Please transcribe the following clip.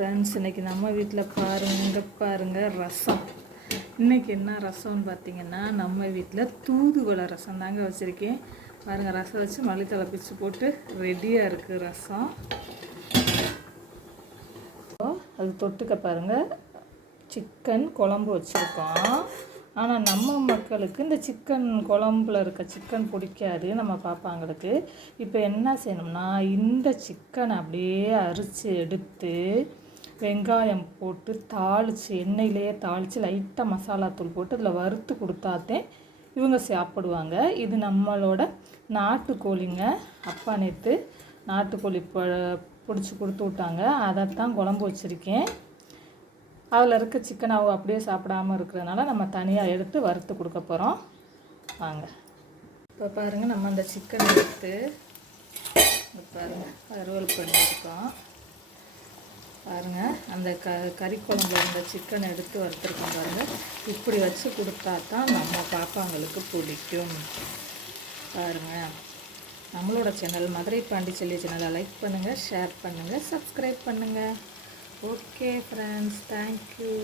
Friends, இன்றைக்கி நம்ம வீட்டில் பாருங்கள் ரசம். இன்றைக்கி என்ன ரசம்னு பார்த்தீங்கன்னா, நம்ம வீட்டில் தூதுவளை ரசம் தாங்க வச்சுருக்கேன். பாருங்கள், ரசம் வச்சு மல்லித்தலை பிச்சு போட்டு ரெடியாக இருக்குது ரசம். அது தொட்டுக்க பாருங்கள், சிக்கன் குழம்பு வச்சுருக்கோம். ஆனால் நம்ம மக்களுக்கு இந்த சிக்கன் குழம்புல இருக்க சிக்கன் பிடிக்காது, நம்ம பாப்பாங்களுக்கு. இப்போ என்ன செய்யணும்னா, இந்த சிக்கனை அப்படியே அரிச்சு எடுத்து வெங்காயம் போட்டு தாளித்து, எண்ணெயிலேயே தாளித்து லைட்டாக மசாலாத்தூள் போட்டு அதில் வறுத்து கொடுத்தாத்தே இவங்க சாப்பிடுவாங்க. இது நம்மளோட நாட்டுக்கோழிங்க. அப்பா நேற்று நாட்டுக்கோழி பிடிச்சி கொடுத்து விட்டாங்க, அதைத்தான் குழம்பு வச்சுருக்கேன். அதில் இருக்க சிக்கனை அப்படியே சாப்பிடாமல் இருக்கிறதுனால நம்ம தனியாக எடுத்து வறுத்து கொடுக்க போகிறோம். வாங்க. இப்போ பாருங்கள், நம்ம அந்த சிக்கனை எடுத்து பாருங்கள் வறுவல் பண்ணியிருக்கோம். பாருங்கள், அந்த கறி குழம்புல இருந்த சிக்கனை எடுத்து வறுத்துருக்கோம். பாருங்கள், இப்படி வச்சு கொடுத்தா தான் நம்ம பாப்பாங்களுக்கு பிடிக்கும். பாருங்கள், நம்மளோட சேனல் மதுரை பாண்டிச்செல்வி சேனலை லைக் பண்ணுங்கள், ஷேர் பண்ணுங்கள், சப்ஸ்கிரைப் பண்ணுங்கள். Okay friends, thank you.